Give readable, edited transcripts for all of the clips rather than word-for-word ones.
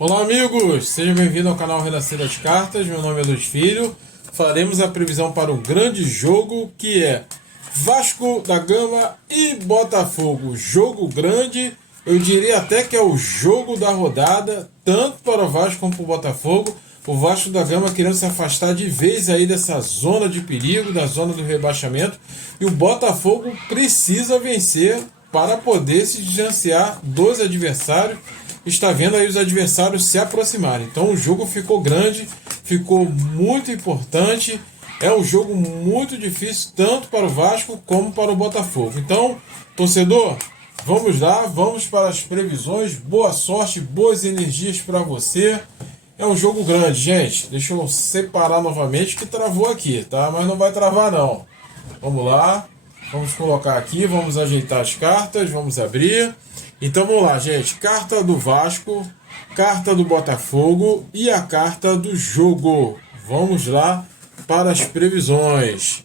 Olá amigos, sejam bem-vindos ao canal Renascer das Cartas, meu nome é Luiz Filho. Faremos a previsão para o grande jogo que é Vasco da Gama e Botafogo. Jogo grande, eu diria até que é o jogo da rodada, tanto para o Vasco como para o Botafogo. O Vasco da Gama querendo se afastar de vez aí dessa zona de perigo, da zona do rebaixamento. E o Botafogo precisa vencer para poder se distanciar dos adversários. Está vendo aí os adversários se aproximarem. Então o jogo ficou grande, ficou muito importante. É um jogo muito difícil, tanto para o Vasco como para o Botafogo. Então, torcedor, vamos lá, vamos para as previsões. Boa sorte, boas energias para você. É um jogo grande, gente. Deixa eu separar novamente que travou aqui, tá? Mas não vai travar não. Vamos lá. Vamos colocar aqui, vamos ajeitar as cartas, vamos abrir. Então vamos lá, gente. Carta do Vasco, carta do Botafogo e a carta do jogo. Vamos lá para as previsões.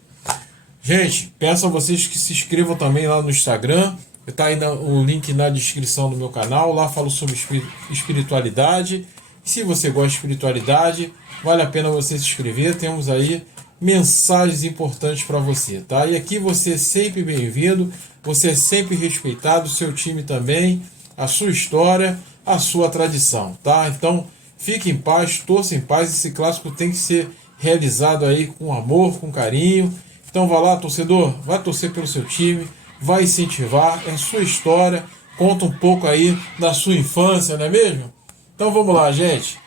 Gente, peço a vocês que se inscrevam também lá no Instagram. Está aí o link na descrição do meu canal. Lá falo sobre espiritualidade. Se você gosta de espiritualidade, vale a pena você se inscrever. Temos aí mensagens importantes para você, tá? E aqui você é sempre bem-vindo, você é sempre respeitado, seu time também, a sua história, a sua tradição, tá? Então, fique em paz, torça em paz, esse clássico tem que ser realizado aí com amor, com carinho. Então, vá lá, torcedor, vai torcer pelo seu time, vai incentivar, é a sua história, conta um pouco aí da sua infância, não é mesmo? Então, vamos lá, gente,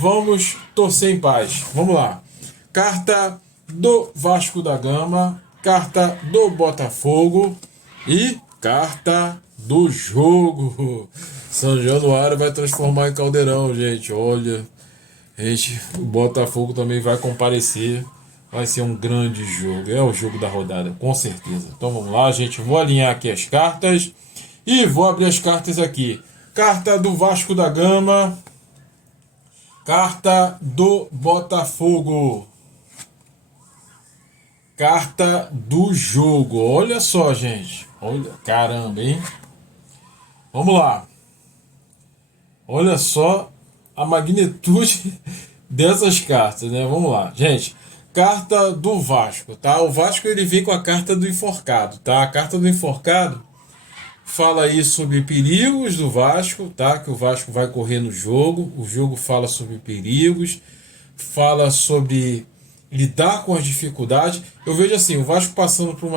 vamos torcer em paz, vamos lá. Carta do Vasco da Gama, carta do Botafogo e carta do jogo. São Januário vai transformar em caldeirão, gente. Olha, gente, o Botafogo também vai comparecer. Vai ser um grande jogo. É o jogo da rodada, com certeza. Então vamos lá, gente. Vou alinhar aqui as cartas e vou abrir as cartas aqui. Carta do Vasco da Gama, carta do Botafogo. Carta do jogo. Olha só, gente. Olha, caramba, hein? Vamos lá. Olha só a magnitude dessas cartas, né? Vamos lá, gente. Carta do Vasco, tá? O Vasco ele vem com a carta do enforcado, tá? A carta do enforcado fala aí sobre perigos do Vasco, tá? Que o Vasco vai correr no jogo. O jogo fala sobre perigos, fala sobre lidar com as dificuldades. Eu vejo assim, o Vasco passando por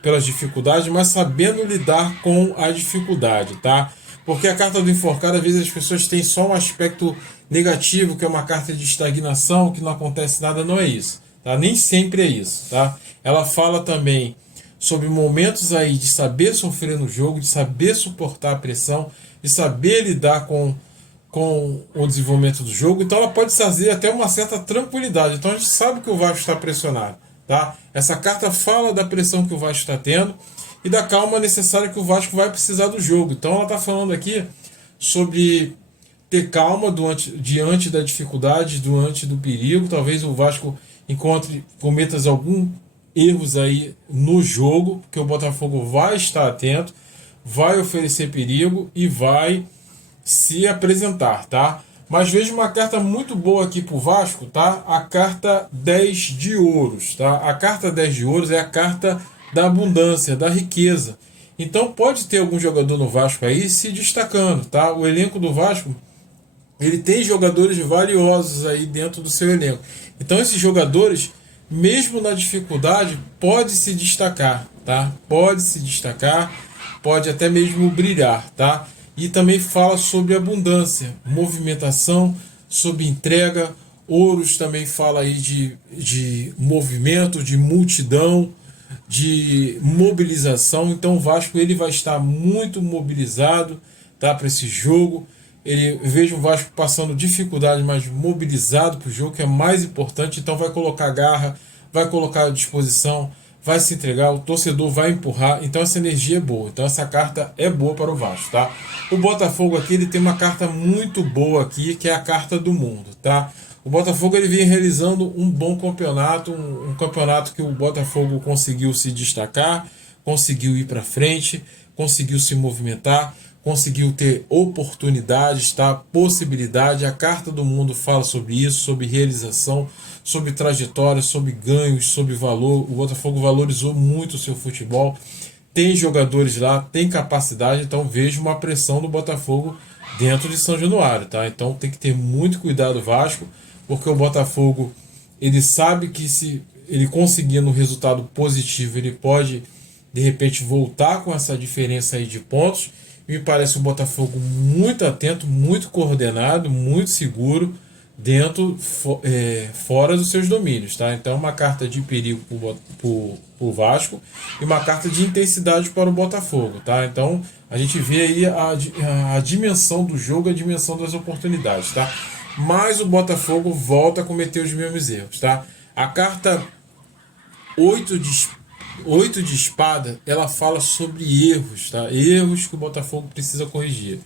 pelas dificuldades, mas sabendo lidar com a dificuldade, tá? Porque a carta do enforcado, às vezes as pessoas têm só um aspecto negativo, que é uma carta de estagnação, que não acontece nada, não é isso, tá? Nem sempre é isso, tá? Ela fala também sobre momentos aí de saber sofrer no jogo, de saber suportar a pressão, de saber lidar com o desenvolvimento do jogo. Então ela pode trazer até uma certa tranquilidade. Então a gente sabe que o Vasco está pressionado, tá? Essa carta fala da pressão que o Vasco está tendo e da calma necessária que o Vasco vai precisar do jogo. Então ela está falando aqui sobre ter calma diante da dificuldade, diante do perigo. Talvez o Vasco cometa alguns erros aí no jogo, porque o Botafogo vai estar atento, vai oferecer perigo e vai se apresentar, tá? Mas vejo uma carta muito boa aqui pro Vasco, tá? A carta 10 de ouros, tá? A carta 10 de ouros é a carta da abundância, da riqueza. Então pode ter algum jogador no Vasco aí se destacando, tá? O elenco do Vasco, ele tem jogadores valiosos aí dentro do seu elenco. Então esses jogadores, mesmo na dificuldade, pode se destacar, tá? Pode se destacar, pode até mesmo brilhar, tá? E também fala sobre abundância, movimentação, sobre entrega. Ouros também fala aí de movimento, de multidão, de mobilização. Então o Vasco ele vai estar muito mobilizado, tá, para esse jogo. Vejo o Vasco passando dificuldade, mas mobilizado para o jogo, que é mais importante. Então vai colocar garra, vai colocar disposição, vai se entregar, o torcedor vai empurrar. Então essa energia é boa. Então essa carta é boa para o Vasco, tá? O Botafogo aqui ele tem uma carta muito boa aqui, que é a carta do mundo, tá? O Botafogo ele vem realizando um bom campeonato, um campeonato que o Botafogo conseguiu se destacar, conseguiu ir para frente, conseguiu se movimentar, conseguiu ter oportunidades, tá? Possibilidade. A carta do mundo fala sobre isso, sobre realização, sobre trajetória, sobre ganhos, sobre valor. O Botafogo valorizou muito o seu futebol. Tem jogadores lá, tem capacidade, então vejo uma pressão do Botafogo dentro de São Januário, tá? Então tem que ter muito cuidado, Vasco, porque o Botafogo, ele sabe que se ele conseguindo um resultado positivo, ele pode de repente voltar com essa diferença aí de pontos. Me parece o Botafogo muito atento, muito coordenado, muito seguro dentro, fora dos seus domínios, tá? Então uma carta de perigo para o Vasco e uma carta de intensidade para o Botafogo, tá? Então a gente vê aí a dimensão do jogo, a dimensão das oportunidades, tá? Mas o Botafogo volta a cometer os mesmos erros, tá? A carta 8 de espada, ela fala sobre erros, tá? Erros que o Botafogo precisa corrigir.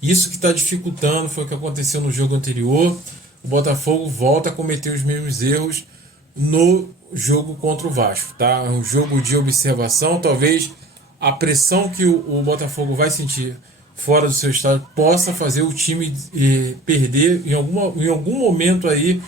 Isso que está dificultando foi o que aconteceu no jogo anterior. O Botafogo volta a cometer os mesmos erros no jogo contra o Vasco, tá? É um jogo de observação, talvez a pressão que o Botafogo vai sentir fora do seu estádio possa fazer o time perder em algum momento aí,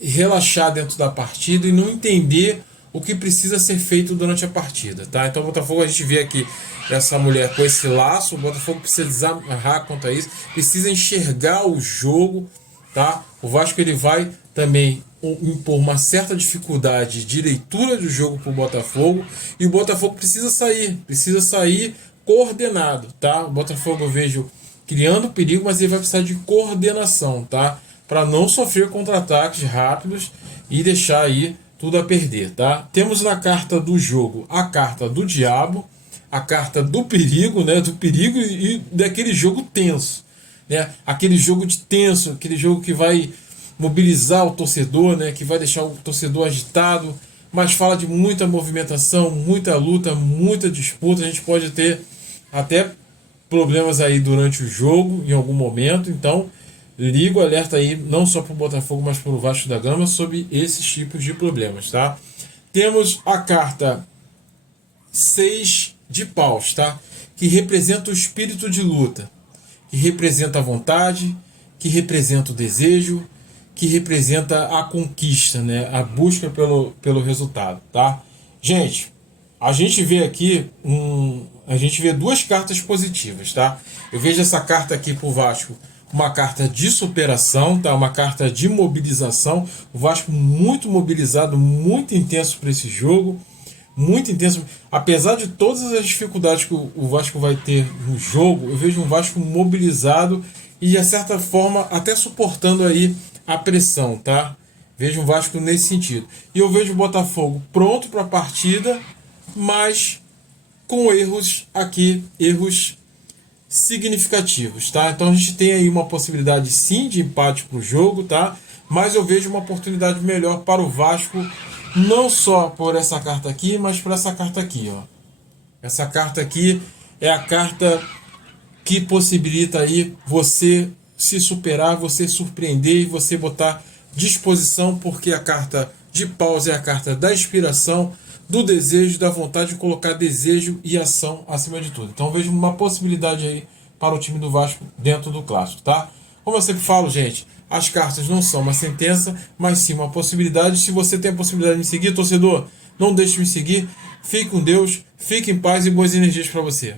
relaxar dentro da partida e não entender o que precisa ser feito durante a partida, tá? Então o Botafogo, a gente vê aqui essa mulher com esse laço, o Botafogo precisa desamarrar quanto a isso, precisa enxergar o jogo, tá? O Vasco, ele vai também impor uma certa dificuldade de leitura do jogo para o Botafogo, e o Botafogo precisa sair coordenado, tá? O Botafogo eu vejo criando perigo, mas ele vai precisar de coordenação, tá? Para não sofrer contra-ataques rápidos e deixar aí tudo a perder, tá? Temos na carta do jogo a carta do diabo, a carta do perigo, né? Do perigo e daquele jogo tenso, né? Aquele jogo de tenso, aquele jogo que vai mobilizar o torcedor, né? Que vai deixar o torcedor agitado, mas fala de muita movimentação, muita luta, muita disputa. A gente pode ter até problemas aí durante o jogo, em algum momento. Então, ligo o alerta aí, não só para o Botafogo, mas para o Vasco da Gama, sobre esses tipos de problemas, tá? Temos a carta 6 de paus, tá? Que representa o espírito de luta, que representa a vontade, que representa o desejo, que representa a conquista, né? A busca pelo resultado, tá? Gente, a gente vê aqui a gente vê duas cartas positivas, tá? Eu vejo essa carta aqui pro Vasco, uma carta de superação, tá? Uma carta de mobilização. O Vasco muito mobilizado, muito intenso para esse jogo, muito intenso. Apesar de todas as dificuldades que o Vasco vai ter no jogo, eu vejo um Vasco mobilizado e, de certa forma, até suportando aí a pressão, tá? Vejo um Vasco nesse sentido. E eu vejo o Botafogo pronto para a partida, mas com erros aqui, erros significativos, tá? Então a gente tem aí uma possibilidade sim de empate para o jogo, tá? Mas eu vejo uma oportunidade melhor para o Vasco, não só por essa carta aqui, mas por essa carta aqui, ó. Essa carta aqui é a carta que possibilita aí você se superar, você surpreender e você botar disposição, porque a carta de paus é a carta da inspiração, do desejo, da vontade de colocar desejo e ação acima de tudo. Então vejo uma possibilidade aí para o time do Vasco dentro do clássico, tá? Como eu sempre falo, gente, as cartas não são uma sentença, mas sim uma possibilidade. Se você tem a possibilidade de me seguir, torcedor, não deixe de me seguir. Fique com Deus, fique em paz e boas energias para você.